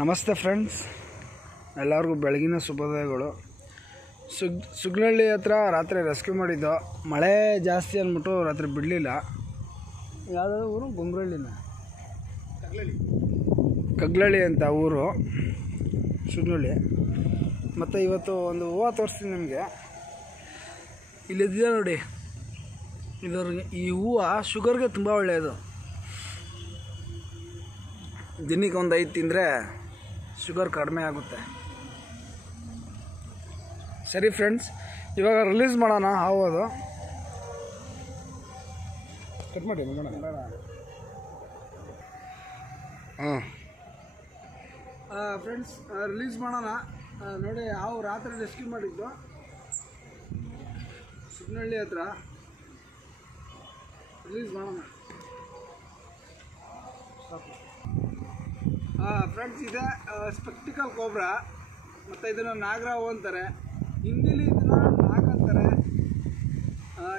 ನಮಸ್ತೆ ಫ್ರೆಂಡ್ಸ್, ಎಲ್ಲರಿಗೂ ಬೆಳಗಿನ ಶುಭೋದಯಗಳು. ಸುಗ್ನಹಳ್ಳಿ ಹತ್ರ ರಾತ್ರಿ ರೆಸ್ಕ್ಯೂ ಮಾಡಿದ್ದು. ಮಳೆ ಜಾಸ್ತಿ ಅಂದ್ಬಿಟ್ಟು ರಾತ್ರಿ ಬಿಡಲಿಲ್ಲ. ಯಾವುದಾದ್ರು ಊರು? ಬೊಂಬ್ರಳ್ಳಿನ ಕಗ್ಲಳ್ಳಿ ಅಂತ ಊರು, ಸುಗ್ನಹಳ್ಳಿ. ಮತ್ತು ಇವತ್ತು ಒಂದು ಹೂವು ತೋರಿಸ್ತೀನಿ ನಿಮಗೆ. ಇಲ್ಲಿದೆಯಾ ನೋಡಿ, ಈ ಹೂವು ಶುಗರ್ಗೆ ತುಂಬ ಒಳ್ಳೆಯದು. ದಿನಕ್ಕೆ ಒಂದು 5 ತಿಂದರೆ ಶುಗರ್ ಕಡಿಮೆ ಆಗುತ್ತೆ. ಸರಿ ಫ್ರೆಂಡ್ಸ್, ಇವಾಗ ರಿಲೀಸ್ ಮಾಡೋಣ. ಹಾವು ಕಟ್ ಮಾಡಿ ಹಾಂ ಫ್ರೆಂಡ್ಸ್, ರಿಲೀಸ್ ಮಾಡೋಣ. ನೋಡಿ, ಹಾವು ರಾತ್ರಿ ರೆಸ್ಕ್ಯೂ ಮಾಡಿದ್ದು ಸುಗ್ನಹಳ್ಳಿ ಹತ್ರ. ರಿಲೀಸ್ ಮಾಡೋಣ. ಫ್ರೆಂಡ್ಸ್, ಇದೆ ಸ್ಪೆಕ್ಟಿಕಲ್ ಕೋಬ್ರಾ, ಮತ್ತು ಇದನ್ನು ನಾಗರಾವು ಅಂತಾರೆ. ಹಿಂದಿಲಿ ಇದನ್ನು ನಾಗ ಅಂತಾರೆ.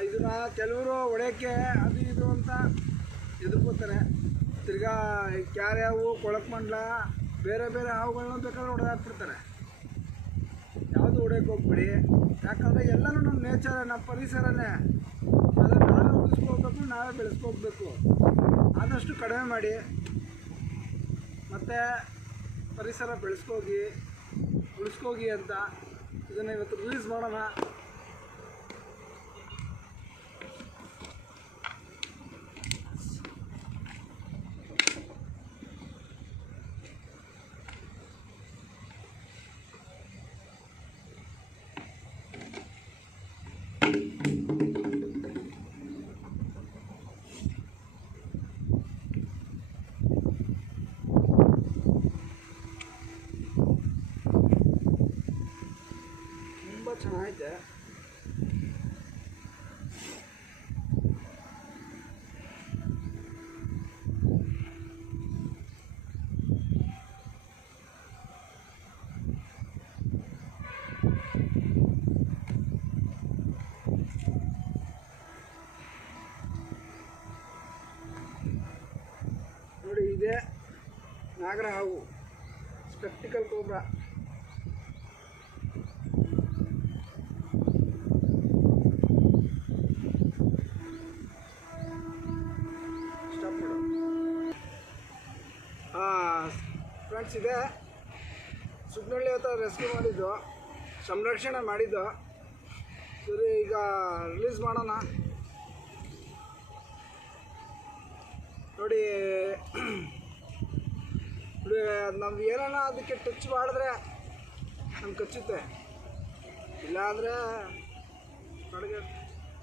ಇದನ್ನು ಕೆಲವರು ಹೊಡೆಯೋಕ್ಕೆ ಅದು ಇದು ಅಂತ ಎದುರ್ಕೋತಾರೆ. ತಿರ್ಗಾ ಕ್ಯಾರೆ ಹಾವು, ಕೊಳಕಮಂಡಲ, ಬೇರೆ ಬೇರೆ ಹಾವುಗಳನ್ನ ಬೇಕಾದ್ರೆ ಹೊಡೆದಾಕ್ಬಿಡ್ತಾರೆ. ಯಾವುದು ಹೊಡೆಯೋಕ್ಕೆ ಹೋಗ್ಬಿಡಿ, ಯಾಕಂದರೆ ಎಲ್ಲನೂ ನಮ್ಮ ನೇಚರ್, ನಮ್ಮ ಪರಿಸರನೇ. ಅದನ್ನು ನಾವೇ ಉಳಿಸ್ಕೋಬೇಕು, ನಾವೇ ಬೆಳೆಸ್ಕೋಬೇಕು. ಆದಷ್ಟು ಕಡಿಮೆ ಮಾಡಿ, ಮತ್ತು ಪರಿಸರ ಉಳಿಸ್ಕೋಗಿ ಅಂತ ಇದನ್ನು ಇವತ್ತು ರಿಲೀಸ್ ಮಾಡೋಣ. ಚೆನ್ನಾಗಿದೆ. ನೋಡಿ, ಇದೆ ನಾಗರ ಹಾವು, ಸ್ಪೆಕ್ಟಿಕಲ್ ಕೋಬ್ರಾ. ಫ್ರೆಂಡ್ಸ್, ಇದೆ ಸುಗ್ನಹಳ್ಳಿ ಹತ್ರ ರೆಸ್ಕ್ಯೂ ಮಾಡಿದ್ದು, ಸಂರಕ್ಷಣೆ ಮಾಡಿದ್ದು. ಸರಿ, ಈಗ ರಿಲೀಸ್ ಮಾಡೋಣ. ನೋಡಿ, ನಮ್ದು ಏನಾನ ಅದಕ್ಕೆ ಟಚ್ ಮಾಡಿದ್ರೆ ನಮ್ಗೆ ಕಚ್ಚುತ್ತೆ, ಇಲ್ಲಾಂದರೆ ಕಡೆಗೆ.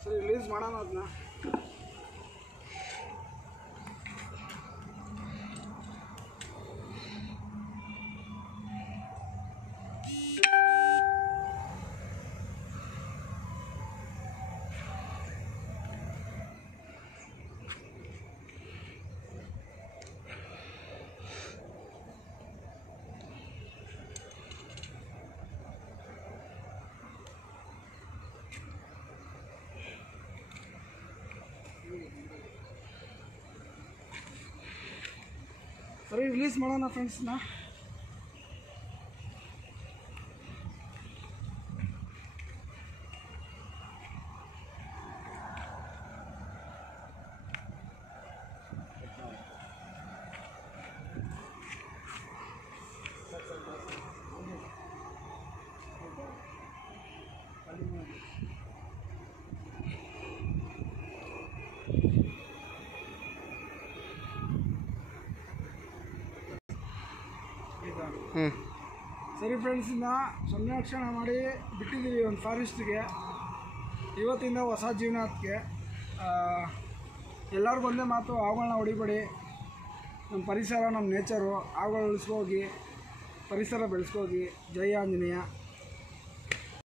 ಸರಿ, ರಿಲೀಸ್ ಮಾಡೋಣ ಅದನ್ನ. ಸರಿ, ರಿಲೀಸ್ ಮಾಡೋಣ ಫ್ರೆಂಡ್ಸ್ನ. ಸರಿ ಫ್ರೆಂಡ್ಸ್, ಇನ್ನು ಸಂರಕ್ಷಣೆ ಮಾಡಿ ಬಿಟ್ಟಿದ್ದೀವಿ ಒಂದು ಫಾರೆಸ್ಟ್ಗೆ. ಇವತ್ತಿಂದ ಹೊಸ ಜೀವನಕ್ಕೆ ಎಲ್ಲರಿಗೂ ಒಂದೇ ಮಾತು: ಹಾವುಗಳನ್ನ ಹೊಡಿಬೇಡಿ. ನಮ್ಮ ಪರಿಸರ, ನಮ್ಮ ನೇಚರು, ಹಾವುಗಳು ಉಳಿಸ್ಕೋಗಿ, ಪರಿಸರ ಬೆಳೆಸ್ಕೋಗಿ. ಜೈ ಆಂಜನೇಯ.